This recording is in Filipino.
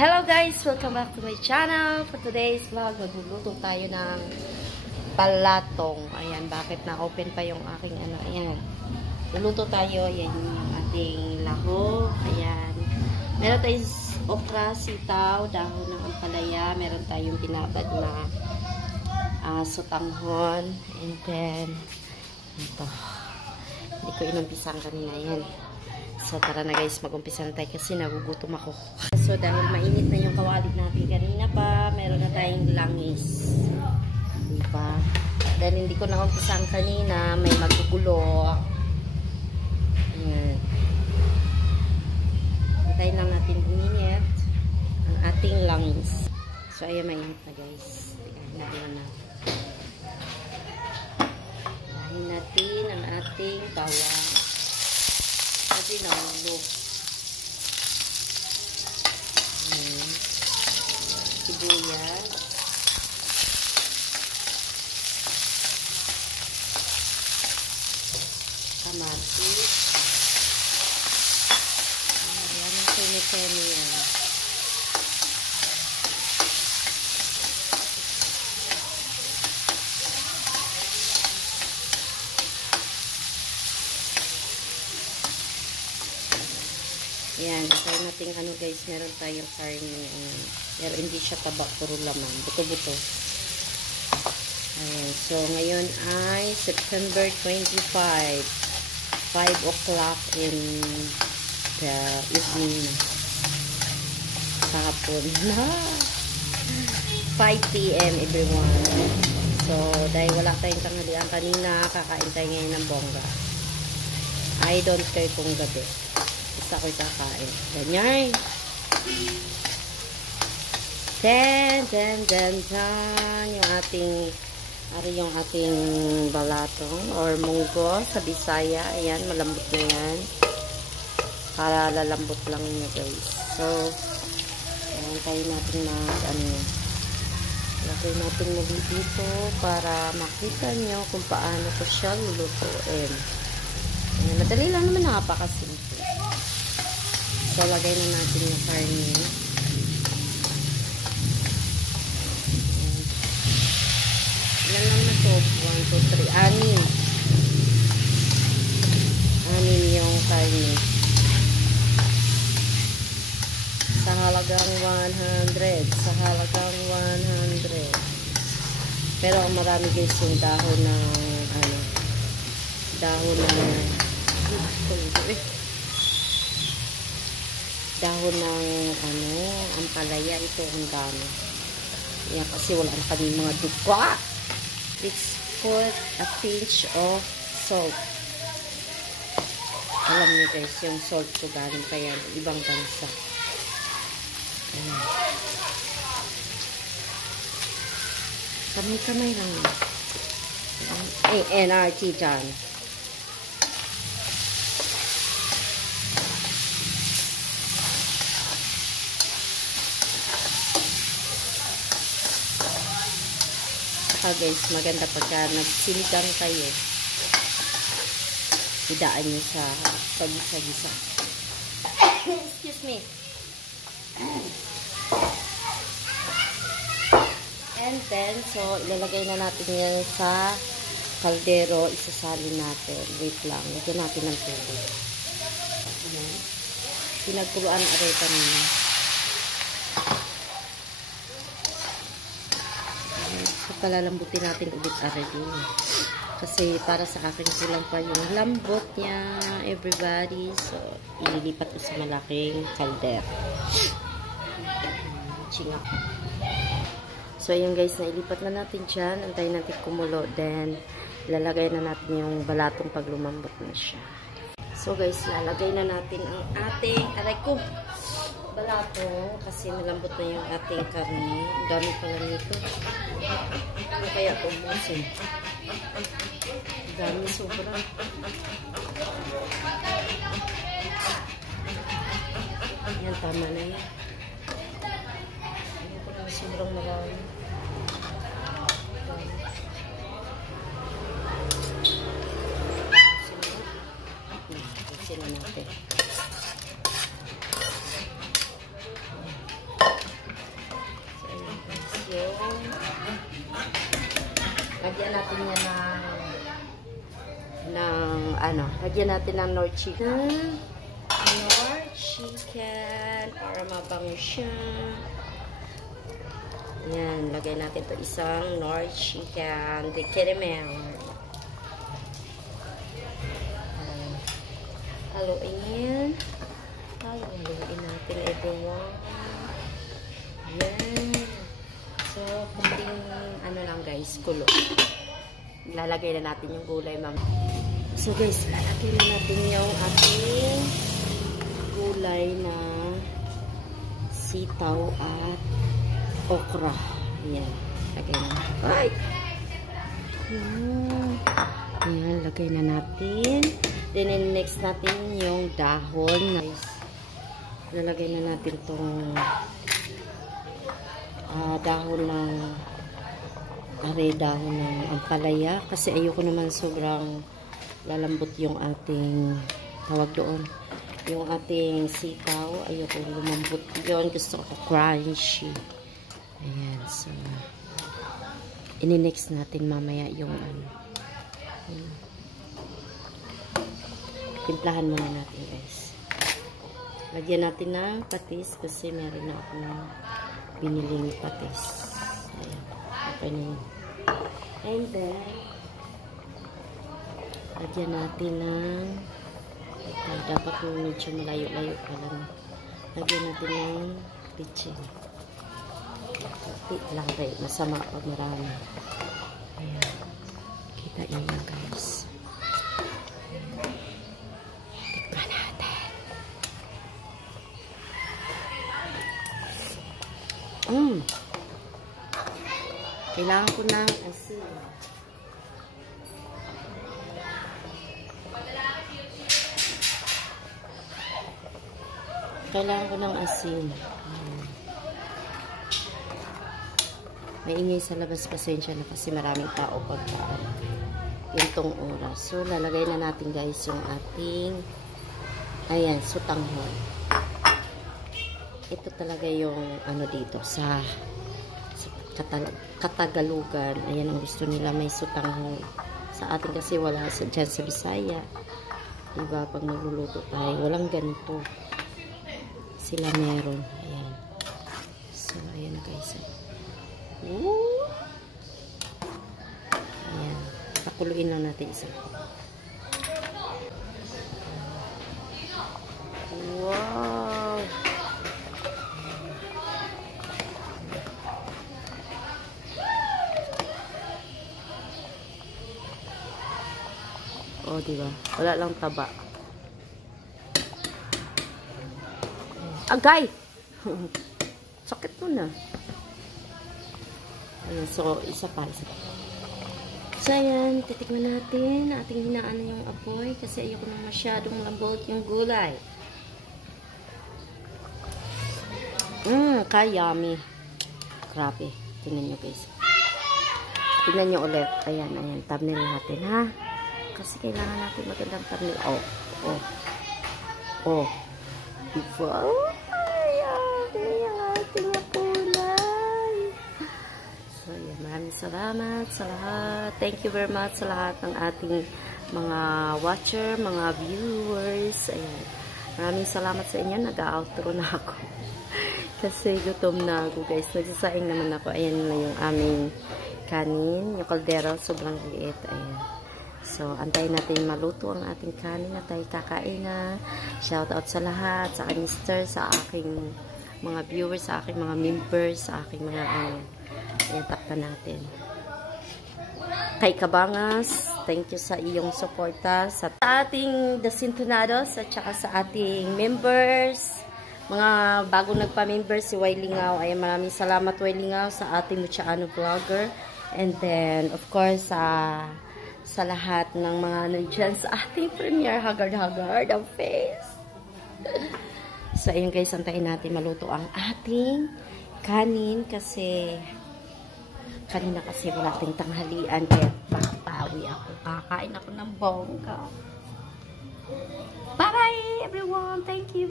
Hello guys! Welcome back to my channel. For today's vlog, magluluto tayo ng balatong. Ayan, bakit na-open pa yung aking ano. Ayan. Luluto tayo. Ayan yung ating lahok. Ayan. Meron tayong okra, sitaw, dahon ng ampalaya. Meron tayong binabad na sutanghon. And then, ito. Hindi ko inumpisan kanina. Ayan. So, tara na guys, mag-umpisa na tayo kasi nagugutom ako. So, dahil mainit na yung kawali natin kanina pa, meron na tayong langis. Diba? Dahil hindi ko na-umpisan kanina, may magugulo. Ayan. Hintayin lang natin uminit ang ating langis. So, ayan, mainit na guys. Hintayin natin ang ating bawang. Kasi nahulog. Sibuyas. Kamatis. Ayan ang semi-semi yan. Ayan, try natin ano guys, meron tayong karne. Pero hindi siya taba, puro laman. Buto-buto. Ayan, so ngayon ay September 25. 5 o'clock in the evening. Kahapon. 5 p.m. everyone. So, dahil wala tayong tanghalian kanina, kakain tayo ngayon ng bongga. I don't care kung gabi. Basta ako'y kakain. Ganyan. Then, yung ating balatong or munggo sa Bisaya. Ayan, malambot na yan. Para lalambot lang niya guys. So, ayan, tayo natin lagay natin dito para makita nyo kung paano ko siya lulutuin. Ayan, madali lang naman, napakasimple. So, lagay na natin yung karne. Ilan lang na to? 1, 2, 3. 6. 6 yung karne. Sa halagang 100. Sa halagang 100. Pero ang marami guys yung dahon ng ampalaya. Ito ang dami. Yan kasi wala na kami mga dupa. Let's put a pinch of salt. Alam niyo guys, yung salt ko galing pa yan ibang bansa. Ayan. Kamay-kamay lang. NRT dyan. Guys, maganda pagka nagsiligang kayo, idaan nyo sa pagisa-gisa. Excuse me. And then, so, ilalagay na natin yan sa kaldero, isasalin natin. Wait lang, lagyan natin ng tubig. Pinagkuluan aray kanina. Palalambutin natin ulit already. Kasi para sa akin kulang pa yung lambot niya, everybody. So, ililipat ko sa malaking kalder. Chinga. So, ayun guys, nailipat na natin dyan. Antayin natin kumulo. Then, lalagay na natin yung balatong pag lumambot na siya. So, guys, lalagay na natin ang ating, balatong kasi malambot na yung ating karne. Ang dami pala nito. Ano kaya ubusin? Ang dami sobra. Yan, tama na yan. Ayun ko na sobrang marami. Sino natin. lagyan natin yan lagyan natin ng Nor chicken. Nor chicken para mabango siya. Yan, lagay natin to isang Nor chicken de caramel. Haluin natin everyone. Yan. So, kunting lang guys, kulo. Lalagay na natin yung gulay, ma'am. So guys, lalagay na natin yung ating gulay na sitaw at okra. Ayan. Lagay na natin. Ay! Ayan, lagay na natin. Then, next natin yung dahon. Guys, lalagay na natin itong dahon ng dahon ng ampalaya. Kasi ayoko naman sobrang lalambot yung ating tawag doon. Yung ating sitaw. Ayoko lumambot yun. Gusto ko crunchy. Ayan. So, ini-next natin mamaya yung timplahan muna natin guys. Lagyan natin ng patis kasi meron na akong biniling patis. Ayan. Okay na yun. And then, lagyan natin ng dapat medyo malayo-layo pa lang. Lagyan natin ng pitchin. Kapit lang tayo. Masama pag marami. Ayan. Kita nyo yan guys. Tikman natin. Kailangan ko ng asin. Kailangan ko ng asin. May ingay sa labas, pasensya na kasi maraming tao pagkaan yung oras. So, lalagay na natin guys yung ating sutanghon. Ito talaga yung dito sa Katagalugan. Ayan ang gusto nila, may sutanghon. Sa atin kasi wala dyan sa Bisaya. Diba, pag magluluto tayo, walang ganito. Sila meron. Ayan. So, ayan guys. Ayan. Pakuluin lang natin isa. Wow! Oh, diba? Wala lang taba. Agay! Sakit mo na. Ayan, so, isa pa. So, ayan, titikman natin. Ating hinaan na yung apoy kasi ayoko na masyadong lambot yung gulay. Yummy. Grabe. Tingnan nyo, guys. Tingnan nyo ulit. Ayan, ayan. Thumbnail natin, ha? Kasi kailangan natin magandang thumbnail. Diba? Ayan, yung ating kulay. So, yan. Maraming salamat sa lahat. Thank you very much sa lahat ng ating mga watcher, mga viewers. Ayan. Maraming salamat sa inyo. Nag-outro na ako. Kasi gutom na ako, guys. Nagsasaing naman ako. Ayan na yung aming kanin. Yung kaldero, sobrang liit. Ayan. So, antayin natin maluto ang ating kanin na tayo kakain na. Shout out sa lahat, sa aking mister, sa aking mga viewers, sa aking mga members, sa aking mga ayan, takpan natin. Kay Kabangas, thank you sa iyong suporta. Sa ating Dasintonados, at saka sa ating members, mga bagong nagpa-members, si Wailingaw. Ayan, maraming salamat Wailingaw sa ating Luciano Vlogger. And then, of course, sa lahat ng mga nandiyan sa ating premiere, hagard-hagard ang face. So, ayun guys, antayin natin maluto ang ating kanin kasi kanina kasi wala ating tanghalian kaya papawi ako. Kakain ako ng bongga. Bye-bye everyone! Thank you!